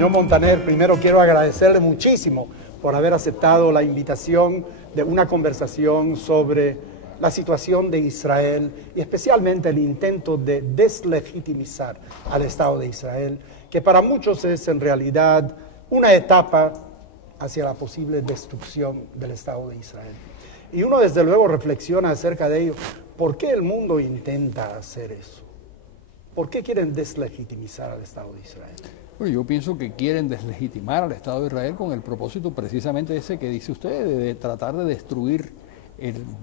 Señor Montaner, primero quiero agradecerle muchísimo por haber aceptado la invitación de una conversación sobre la situación de Israel y especialmente el intento de deslegitimizar al Estado de Israel, que para muchos es en realidad una etapa hacia la posible destrucción del Estado de Israel. Y uno desde luego reflexiona acerca de ello. ¿Por qué el mundo intenta hacer eso? ¿Por qué quieren deslegitimizar al Estado de Israel? Bueno, yo pienso que quieren deslegitimar al Estado de Israel con el propósito precisamente ese que dice usted, de tratar de destruir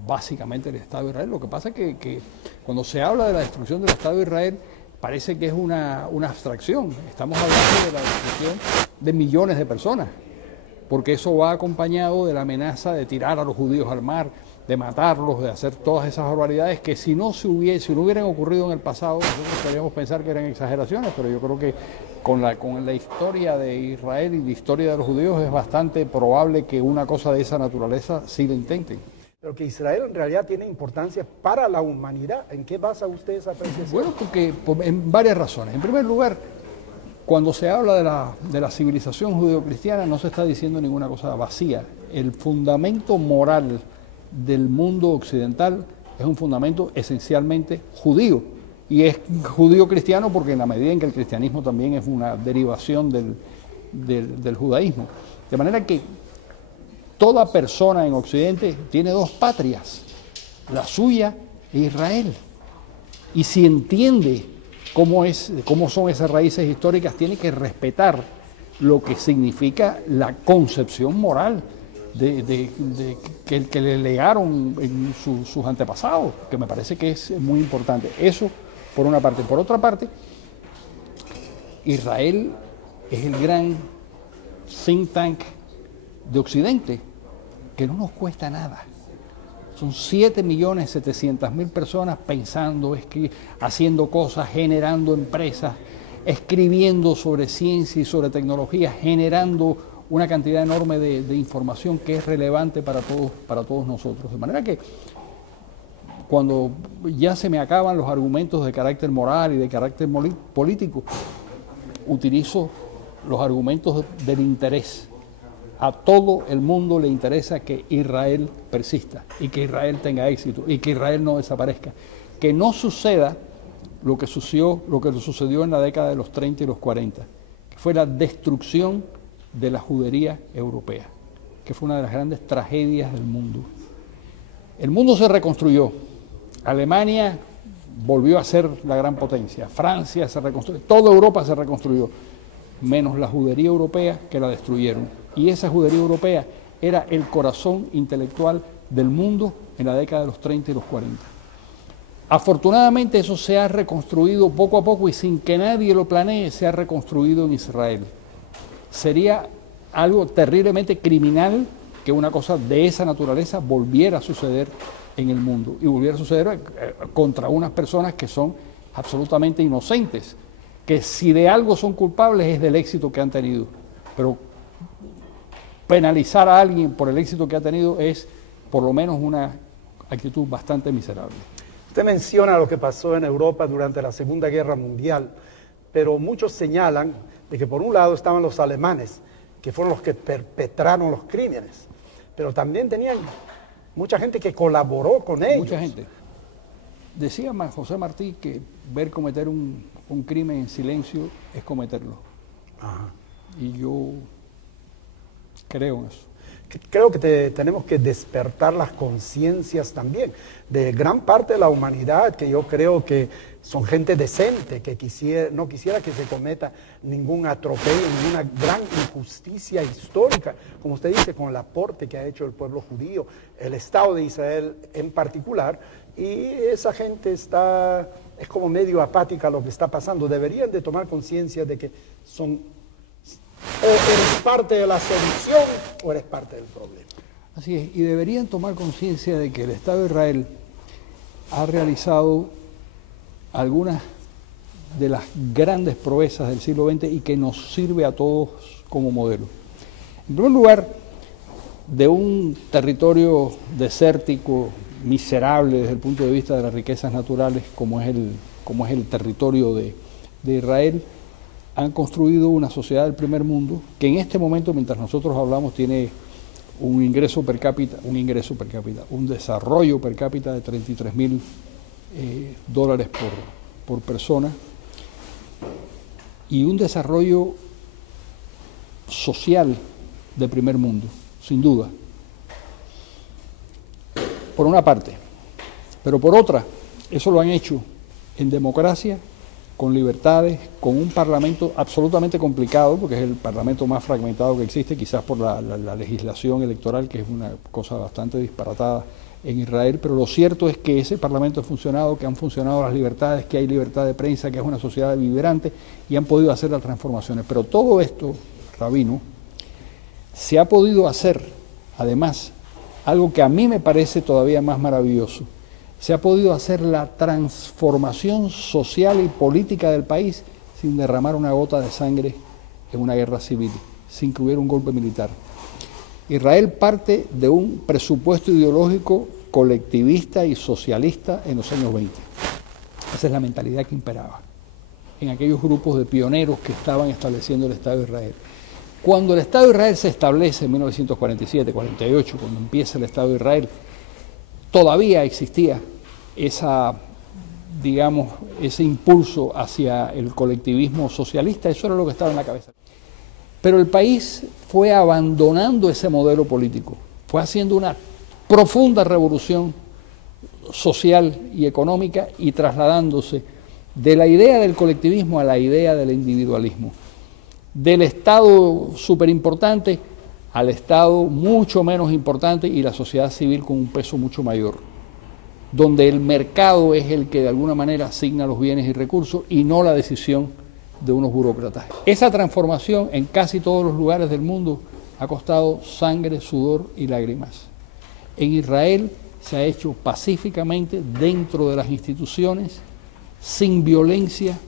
básicamente el Estado de Israel. Lo que pasa es que cuando se habla de la destrucción del Estado de Israel, parece que es una abstracción. Estamos hablando de la destrucción de millones de personas, porque eso va acompañado de la amenaza de tirar a los judíos al mar, de matarlos, de hacer todas esas barbaridades que si no hubieran ocurrido en el pasado, nosotros podríamos pensar que eran exageraciones, pero yo creo que con la historia de Israel y la historia de los judíos es bastante probable que una cosa de esa naturaleza sí la intenten. Pero que Israel en realidad tiene importancia para la humanidad. ¿En qué basa usted esa apreciación? Bueno, porque en varias razones. En primer lugar, cuando se habla de la civilización judeocristiana no se está diciendo ninguna cosa vacía. El fundamento moral del mundo occidental es un fundamento esencialmente judío. Y es judío cristiano porque en la medida en que el cristianismo también es una derivación del judaísmo. De manera que toda persona en Occidente tiene dos patrias, la suya e Israel. Y si entiende cómo son esas raíces históricas, tiene que respetar lo que significa la concepción moral que le legaron en sus antepasados, que me parece que es muy importante. Eso por una parte. Por otra parte, Israel es el gran think tank de Occidente, que no nos cuesta nada. Son 7.700.000 personas pensando, haciendo cosas, generando empresas, escribiendo sobre ciencia y sobre tecnología, generando una cantidad enorme de información que es relevante para todos nosotros. De manera que cuando ya se me acaban los argumentos de carácter moral y de carácter político, utilizo los argumentos del interés. A todo el mundo le interesa que Israel persista y que Israel tenga éxito y que Israel no desaparezca. Que no suceda lo que sucedió en la década de los 30 y los 40, que fue la destrucción de la judería europea, que fue una de las grandes tragedias del mundo. El mundo se reconstruyó. Alemania volvió a ser la gran potencia. Francia se reconstruyó. Toda Europa se reconstruyó, menos la judería europea, que la destruyeron. Y esa judería europea era el corazón intelectual del mundo en la década de los 30 y los 40. Afortunadamente eso se ha reconstruido poco a poco y sin que nadie lo planee, se ha reconstruido en Israel. Sería algo terriblemente criminal que una cosa de esa naturaleza volviera a suceder en el mundo y volviera a suceder contra unas personas que son absolutamente inocentes, que si de algo son culpables es del éxito que han tenido, pero penalizar a alguien por el éxito que ha tenido es por lo menos una actitud bastante miserable. Usted menciona lo que pasó en Europa durante la Segunda Guerra Mundial, pero muchos señalan de que por un lado estaban los alemanes, que fueron los que perpetraron los crímenes, pero también tenían mucha gente que colaboró con ellos. Mucha gente. Decía José Martí que ver cometer un crimen en silencio es cometerlo. Ajá. Y yo creo en eso. Creo que tenemos que despertar las conciencias también de gran parte de la humanidad, que yo creo que son gente decente, que no quisiera que se cometa ningún atropello, ninguna gran injusticia histórica, como usted dice, con el aporte que ha hecho el pueblo judío, el Estado de Israel en particular, y esa gente es como medio apática a lo que está pasando. Deberían de tomar conciencia de que o eres parte de la solución o eres parte del problema. Así es, y deberían tomar conciencia de que el Estado de Israel ha realizado algunas de las grandes proezas del siglo XX y que nos sirve a todos como modelo. En primer lugar, de un territorio desértico, miserable desde el punto de vista de las riquezas naturales, como es el territorio de Israel, han construido una sociedad del primer mundo que en este momento, mientras nosotros hablamos, tiene un desarrollo per cápita de $33,000 por persona y un desarrollo social de primer mundo, sin duda, por una parte, pero por otra, eso lo han hecho en democracia, con libertades, con un parlamento absolutamente complicado, porque es el parlamento más fragmentado que existe, quizás por la legislación electoral, que es una cosa bastante disparatada en Israel, pero lo cierto es que ese parlamento ha funcionado, que han funcionado las libertades, que hay libertad de prensa, que es una sociedad vibrante y han podido hacer las transformaciones. Pero todo esto, Rabino, se ha podido hacer, además, algo que a mí me parece todavía más maravilloso, se ha podido hacer la transformación social y política del país sin derramar una gota de sangre en una guerra civil, sin que hubiera un golpe militar. Israel parte de un presupuesto ideológico colectivista y socialista en los años 20. Esa es la mentalidad que imperaba en aquellos grupos de pioneros que estaban estableciendo el Estado de Israel. Cuando el Estado de Israel se establece en 1947, 48, cuando empieza el Estado de Israel, todavía existía ese impulso hacia el colectivismo socialista, eso era lo que estaba en la cabeza. Pero el país fue abandonando ese modelo político, fue haciendo una profunda revolución social y económica y trasladándose de la idea del colectivismo a la idea del individualismo, del Estado súper importante al Estado mucho menos importante y la sociedad civil con un peso mucho mayor, donde el mercado es el que de alguna manera asigna los bienes y recursos y no la decisión de unos burócratas. Esa transformación en casi todos los lugares del mundo ha costado sangre, sudor y lágrimas. En Israel se ha hecho pacíficamente dentro de las instituciones, sin violencia,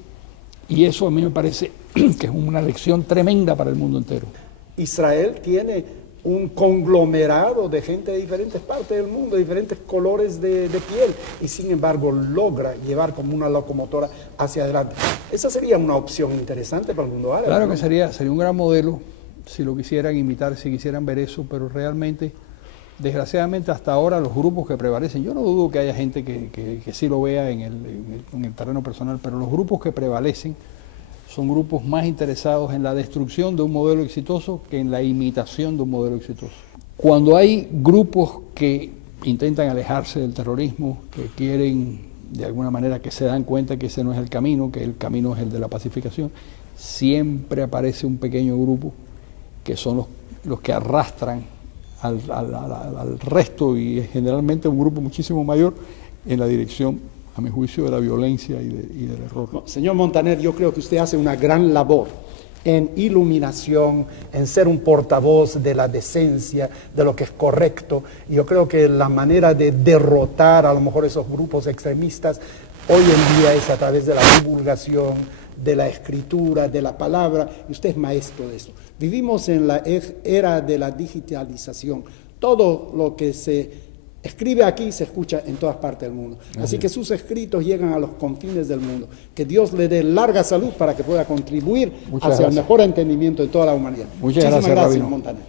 y eso a mí me parece que es una lección tremenda para el mundo entero. Israel tiene un conglomerado de gente de diferentes partes del mundo, de diferentes colores de piel, y sin embargo logra llevar como una locomotora hacia adelante. Esa sería una opción interesante para el mundo árabe. Claro, ¿no? que sería un gran modelo si lo quisieran imitar, si quisieran ver eso, pero realmente, desgraciadamente hasta ahora los grupos que prevalecen, yo no dudo que haya gente que sí lo vea en el terreno personal, pero los grupos que prevalecen son grupos más interesados en la destrucción de un modelo exitoso que en la imitación de un modelo exitoso. Cuando hay grupos que intentan alejarse del terrorismo, que quieren de alguna manera, que se dan cuenta que ese no es el camino, que el camino es el de la pacificación, siempre aparece un pequeño grupo que son los que arrastran al resto, y generalmente un grupo muchísimo mayor en la dirección, a mi juicio, de la violencia y del error. No, señor Montaner, yo creo que usted hace una gran labor en iluminación, en ser un portavoz de la decencia, de lo que es correcto. Yo creo que la manera de derrotar a lo mejor esos grupos extremistas hoy en día es a través de la divulgación, de la escritura, de la palabra, y usted es maestro de eso. Vivimos en la era de la digitalización. Todo lo que se escribe aquí se escucha en todas partes del mundo. Así que sus escritos llegan a los confines del mundo. Que Dios le dé larga salud para que pueda contribuir hacia el mejor entendimiento de toda la humanidad. Muchísimas gracias, Montaner.